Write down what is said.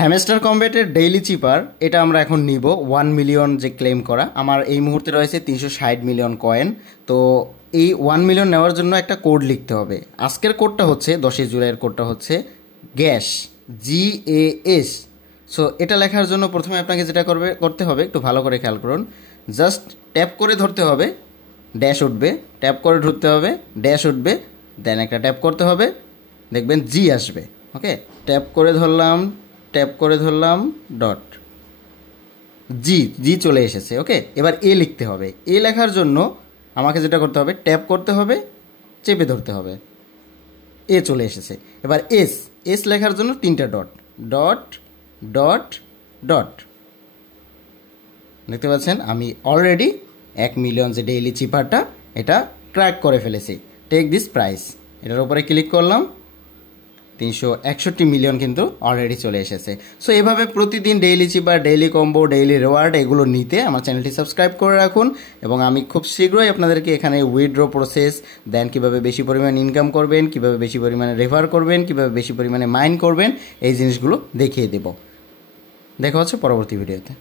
Hamster কম্ব্যাটের daily চিপার এটা আমরা এখন নিব 1 মিলিয়ন যে ক্লেম করা। আমার এই মুহূর্তে রয়েছে 360 মিলিয়ন কয়েন। তো এই 1 মিলিয়ন নেওয়ার জন্য একটা কোড লিখতে হবে। আজকের কোডটা হচ্ছে 10ই জুলাইয়ের কোডটা হচ্ছে গ্যাস, GAS। সো এটা লেখার জন্য প্রথমে আপনাকে যেটা করতে হবে একটু ভালো করে খেয়াল করুন। জাস্ট ট্যাপ করে ধরতে হবে, ড্যাশ উঠবে, ট্যাপ করে ধরতে হবে, ড্যাশ উঠবে, দেন একটা ট্যাপ করতে হবে, দেখবেন জি আসবে। ওকে, ট্যাপ করে ধরলাম, ট্যাপ করে ধরলাম, ডট, জি চলে এসেছে। ওকে, এবার এ লিখতে হবে। এ লেখার জন্য আমাকে যেটা করতে হবে, ট্যাপ করতে হবে, চেপে ধরতে হবে, এ চলে এসেছে। এবার এস লেখার জন্য 3টা ডট, ডট ডট ডট। দেখতে পাচ্ছেন আমি অলরেডি 1 মিলিয়ন যে ডেইলি চিপারটা এটা ক্র্যাক করে ফেলেছি। টেক দিস প্রাইস, এটার উপরে ক্লিক করলাম, 361 মিলিয়ন কিন্তু অলরেডি চলে এসেছে। সো এভাবে প্রতিদিন ডেইলি চিপার, ডেইলি কম্বো, ডেইলি রিওয়ার্ড এগুলো নিতে আমার চ্যানেলটি সাবস্ক্রাইব করে রাখুন। এবং আমি খুব শীঘ্রই আপনাদেরকে এখানে উইথড্র প্রসেস, দেন কীভাবে বেশি পরিমাণ ইনকাম করবেন, কীভাবে বেশি পরিমাণে রেফার করবেন, কীভাবে বেশি পরিমাণে মাইন করবেন, এই জিনিসগুলো দেখিয়ে দেব। দেখা হচ্ছে পরবর্তী ভিডিওতে।